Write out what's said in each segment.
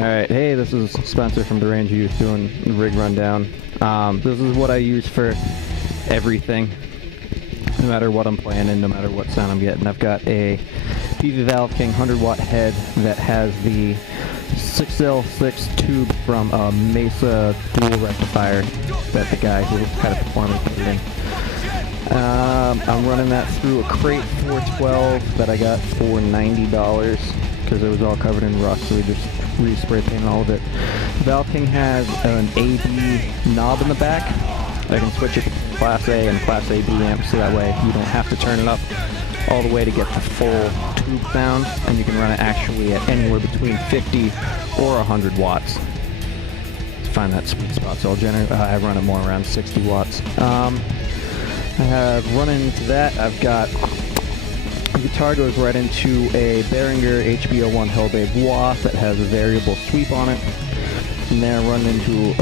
Alright, hey, this is Spencer from Deranged Rig doing the rig rundown. This is what I use for everything, no matter what I'm playing and no matter what sound I'm getting. I've got a PV Valve King 100 watt head that has the 6L6 tube from a Mesa dual rectifier that the guy who had a performance put in. I'm running that through a crate 412 that I got for $90 because it was all covered in rust, so we just respray painted all of it. Valve King has an AB knob in the back. I can switch it between Class A and Class AB amps, so that way you don't have to turn it up all the way to get the full tube sound, and you can run it actually at anywhere between 50 or 100 watts. To find that sweet spot, so I run it more around 60 watts. I have run into that. I've got the guitar goes right into a Behringer HBO1 Hellbabe wah that has a variable sweep on it. And then I run into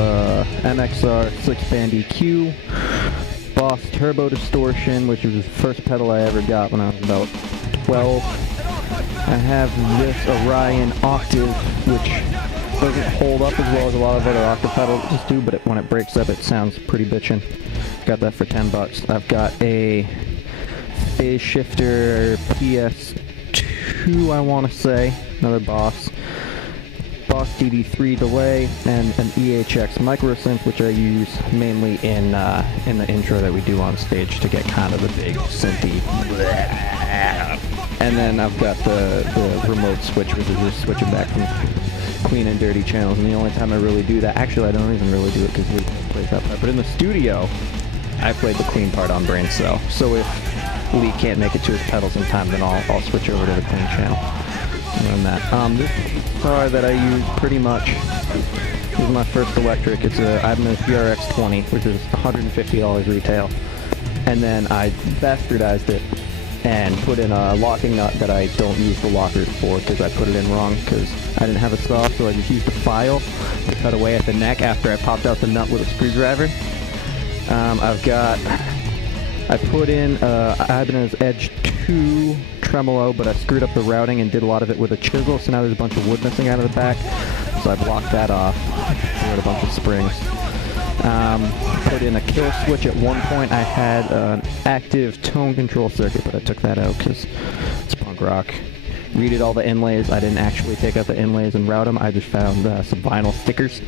MXR 6-band EQ, Boss Turbo Distortion, which was the first pedal I ever got when I was about 12. I have this Orion Octave, which doesn't hold up as well as a lot of other octave pedals do, but when it breaks up it sounds pretty bitchin'. Got that for $10. I've got a phase shifter PS2, I want to say, another Boss DD3 delay, and an EHX microsynth, which I use mainly in the intro that we do on stage to get kind of the big synthy. And then I've got the remote switch, which is just switching back from clean and dirty channels. And the only time I really do that, actually I don't even really do it because Lee plays that part, but in the studio I played the clean part on Brain Cell. So if Lee can't make it to his pedals in time, then I'll switch over to the clean channel and run that. This guitar that I use pretty much is my first electric. It's a Ibanez BRX20, which is $150 retail. And then I bastardized it and put in a locking nut that I don't use the lockers for because I put it in wrong because I didn't have a saw, so I just used a file to cut away at the neck after I popped out the nut with a screwdriver. I put in Ibanez Edge 2 tremolo, but I screwed up the routing and did a lot of it with a chisel, so now there's a bunch of wood missing out of the back, so I blocked that off. Threw out a bunch of springs. Put in a kill switch at one point. I had an active tone control circuit, but I took that out because it's punk rock. Redid all the inlays. I didn't actually take out the inlays and route them. I just found some vinyl stickers.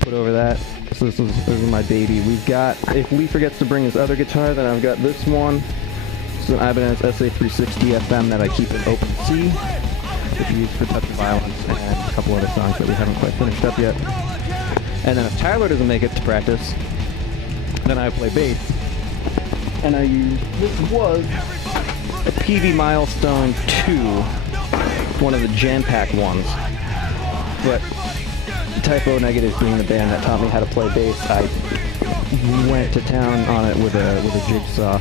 Put over that. So this is my baby. We've got, if Lee forgets to bring his other guitar, then I've got this one. It's an Ibanez SA360 FM that I keep in open C, which we use for Touch of Violence and a couple other songs that we haven't quite finished up yet. And then if Tyler doesn't make it to practice, then I play bass. And I use, this was a PV Milestone 2, one of the jam pack ones. But Typo Negative being the band that taught me how to play bass, I went to town on it with a jigsaw,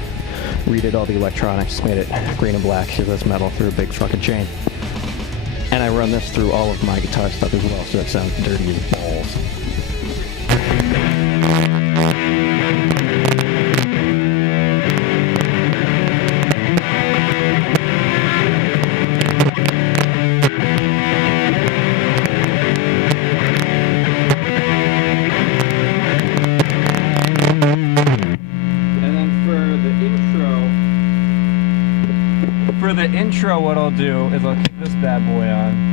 redid all the electronics, made it green and black because that's metal through a big fucking chain. And I run this through all of my guitar stuff as well, so it sounds dirty as balls. For the intro, what I'll do is I'll keep this bad boy on.